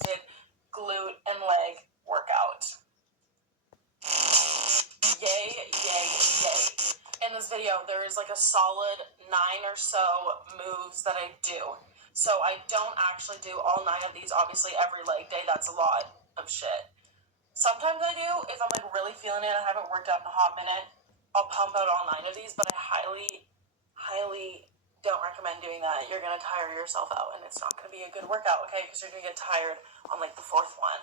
requested glute and leg workout. Yay, yay, yay. In this video, there is like a solid 9 or so moves that I do. So I don't actually do all 9 of these, obviously, every leg day. That's a lot of shit. Sometimes I do, if I'm like really feeling it, I haven't worked out in a hot minute, I'll pump out all 9 of these, but I highly don't recommend doing that. You're going to tire yourself out, and it's not going to be a good workout, okay? Because you're going to get tired on like the 4th one.